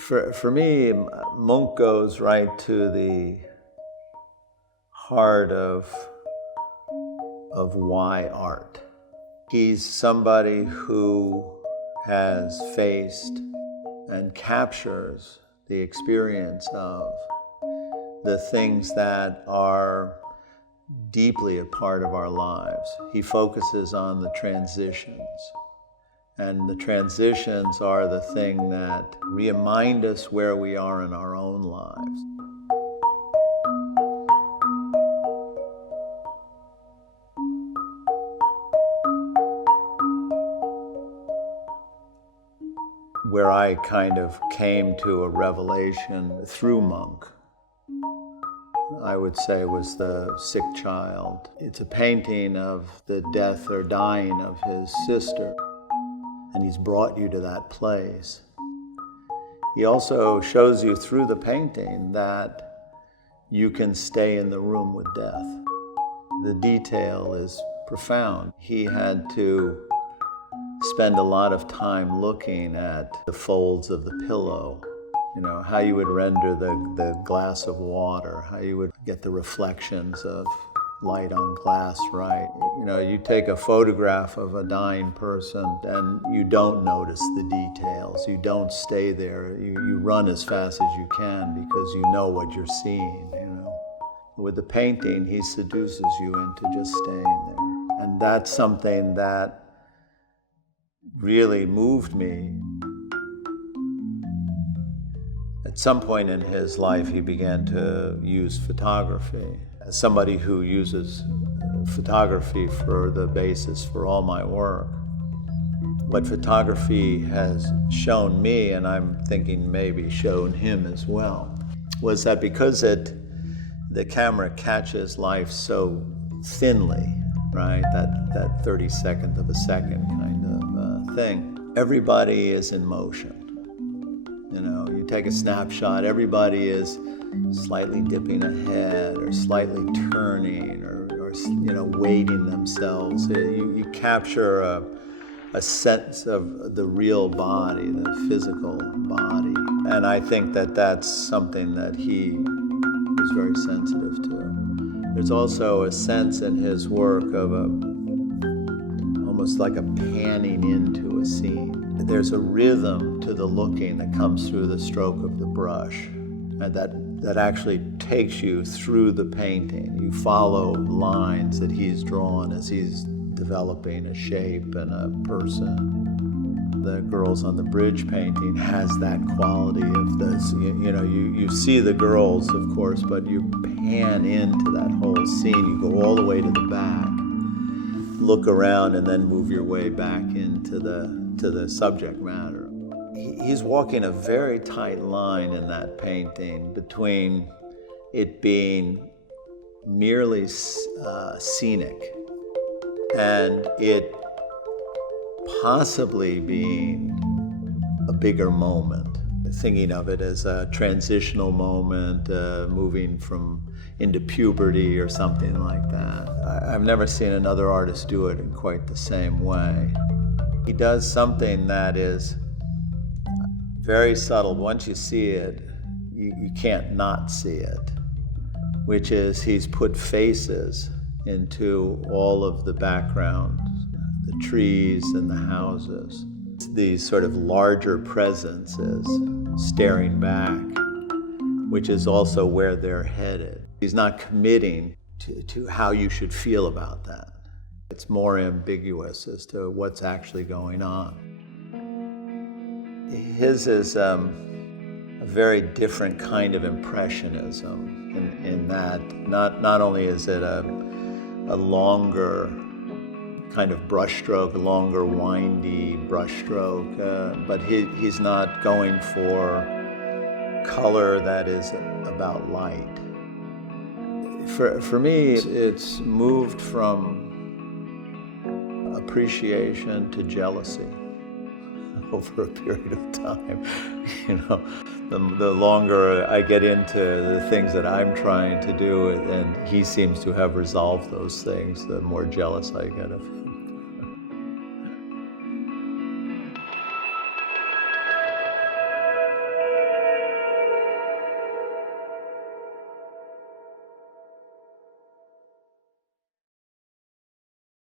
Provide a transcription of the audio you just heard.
For me, Munch goes right to the heart of why art. He's somebody who has faced and captures the experience of the things that are deeply a part of our lives. He focuses on the transitions. And the transitions are the thing that remind us where we are in our own lives. Where I kind of came to a revelation through Munch, I would say, was The Sick Child. It's a painting of the death or dying of his sister, and he's brought you to that place. He also shows you through the painting that you can stay in the room with death. The detail is profound. He had to spend a lot of time looking at the folds of the pillow, how you would render the glass of water, how you would get the reflections of light on glass right. You take a photograph of a dying person and you don't notice the details. You don't stay there. You run as fast as you can because you know what you're seeing, With the painting, he seduces you into just staying there. And that's something that really moved me. At some point in his life, he began to use photography. As somebody who uses photography for the basis for all my work, what photography has shown me, and I'm thinking maybe shown him as well, was that because the camera catches life so thinly, right? That 32nd of a second kind of thing. Everybody is in motion. You take a snapshot, everybody is slightly dipping a head or slightly turning or weighting themselves. You capture a sense of the real body, the physical body. And I think that that's something that he is very sensitive to. There's also a sense in his work of almost like a panning into a scene. There's a rhythm to the looking that comes through the stroke of the brush, and that actually takes you through the painting. You follow lines that he's drawn as he's developing a shape and a person. The Girls on the Bridge painting has that quality of this. You see the girls, of course, but you pan into that whole scene. You go all the way to the back, look around, and then move your way back into the subject matter. He's walking a very tight line in that painting between it being merely scenic and it possibly being a bigger moment. Thinking of it as a transitional moment, moving into puberty or something like that. I've never seen another artist do it in quite the same way. He does something that is very subtle. Once you see it, you can't not see it, which is he's put faces into all of the backgrounds, the trees and the houses. These sort of larger presences staring back, which is also where they're headed. He's not committing to how you should feel about that. It's more ambiguous as to what's actually going on. His is a very different kind of impressionism in that not only is it a longer kind of brushstroke, a longer windy brushstroke, but he's not going for color that is about light. For me, it's moved from appreciation to jealousy over a period of time. The longer I get into the things that I'm trying to do, and he seems to have resolved those things, the more jealous I get of him.